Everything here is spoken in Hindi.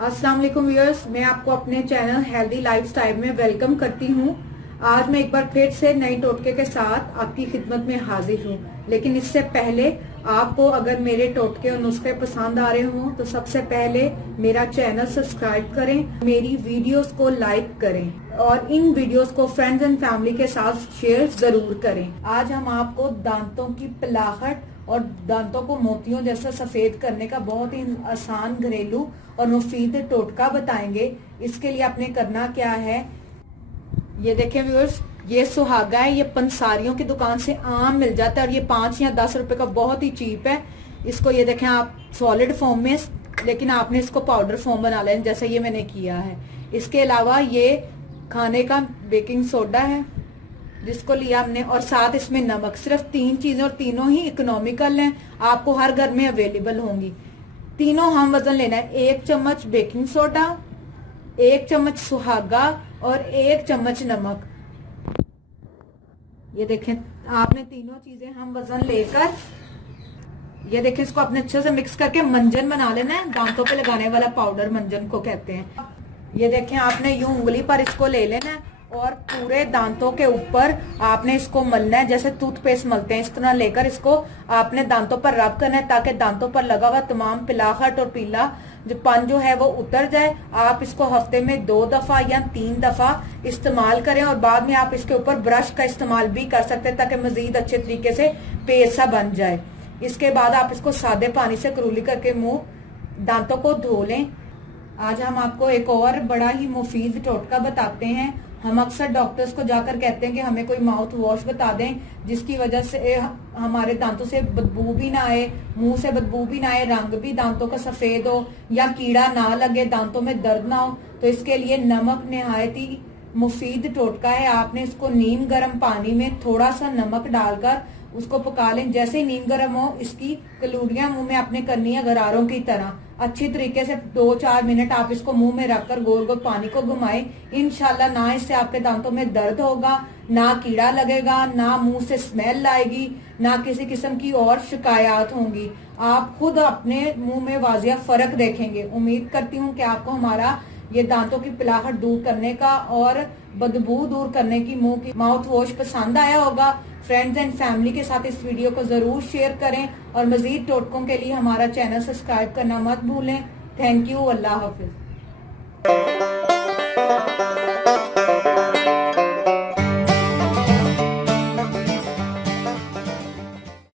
अस्सलाम वालेकुम व्यूअर्स, मैं आपको अपने चैनल हेल्दी लाइफस्टाइल में वेलकम करती हूँ। आज मैं एक बार फिर से नई टोटके के साथ आपकी खिदमत में हाजिर हूँ। लेकिन इससे पहले आपको अगर मेरे टोटके और नुस्खे पसंद आ रहे हों तो सबसे पहले मेरा चैनल सब्सक्राइब करें, मेरी वीडियोस को लाइक करें और इन वीडियोस को फ्रेंड्स एंड फैमिली के साथ शेयर जरूर करें। आज हम आपको दांतों की पिलाहट और दांतों को मोतियों जैसा सफेद करने का बहुत ही आसान घरेलू और मुफीद टोटका बताएंगे। इसके लिए आपने करना क्या है, ये देखें व्यूअर्स, ये सुहागा है। ये पंसारियों की दुकान से आम मिल जाता है और ये 5 या 10 रुपए का बहुत ही चीप है। इसको ये देखें आप सॉलिड फॉर्म में, लेकिन आपने इसको पाउडर फॉर्म बना लेना जैसे ये मैंने किया है। इसके अलावा ये खाने का बेकिंग सोडा है जिसको लिया हमने, और साथ इसमें नमक। सिर्फ 3 चीजें और तीनों ही इकोनॉमिकल हैं, आपको हर घर में अवेलेबल होंगी। तीनों हम वजन लेना है, 1 चम्मच बेकिंग सोडा, 1 चम्मच सुहागा और 1 चम्मच नमक। ये देखें, आपने तीनों चीजें हम वजन लेकर ये देखें, इसको आपने अच्छे से मिक्स करके मंजन बना लेना है। दांतों पे लगाने वाला पाउडर मंजन को कहते हैं। ये देखें, आपने यूं उंगली पर इसको ले लेना है और पूरे दांतों के ऊपर आपने इसको मलना है जैसे टूथपेस्ट मलते हैं। इस तरह लेकर इसको आपने दांतों पर रब करना है ताकि दांतों पर लगा हुआ तमाम पिलाहट और पीला जो है वो उतर जाए। आप इसको हफ्ते में 2 दफा या 3 दफा इस्तेमाल करें और बाद में आप इसके ऊपर ब्रश का इस्तेमाल भी कर सकते हैं ताकि मजीद अच्छे तरीके से पेस्ट सा बन जाए। इसके बाद आप इसको सादे पानी से कुरूली करके मुंह दांतों को धो लें। आज हम आपको एक और बड़ा ही मुफीद टोटका बताते हैं। हम अक्सर डॉक्टर्स को जाकर कहते हैं कि हमें कोई माउथ वॉश बता दें जिसकी वजह से हमारे दांतों से बदबू भी ना आए, मुंह से बदबू भी ना आए, रंग भी दांतों का सफेद हो या कीड़ा ना लगे, दांतों में दर्द ना हो। तो इसके लिए नमक निहायत ही मुफीद टोटका है। आपने इसको नीम गर्म पानी में थोड़ा सा नमक डालकर उसको पका लें। जैसे ही नीम गर्म हो, इसकी कलूरियां मुंह में आपने करनी है गरारों की तरह। अच्छी तरीके से 2-4 मिनट आप इसको मुंह में रखकर गोल गोल पानी को घुमाएं। इंशाल्लाह ना इससे आपके दांतों में दर्द होगा, ना कीड़ा लगेगा, ना मुंह से स्मेल आएगी, ना किसी किस्म की और शिकायत होंगी। आप खुद अपने मुंह में वाजिया फर्क देखेंगे। उम्मीद करती हूँ कि आपको हमारा ये दांतों की पिलाहट दूर करने का और बदबू दूर करने की मुंह की माउथ वॉश पसंद आया होगा। फ्रेंड्स एंड फैमिली के साथ इस वीडियो को जरूर शेयर करें और मजीद टोटकों के लिए हमारा चैनल सब्सक्राइब करना मत भूलें। Thank you. Allah Hafiz.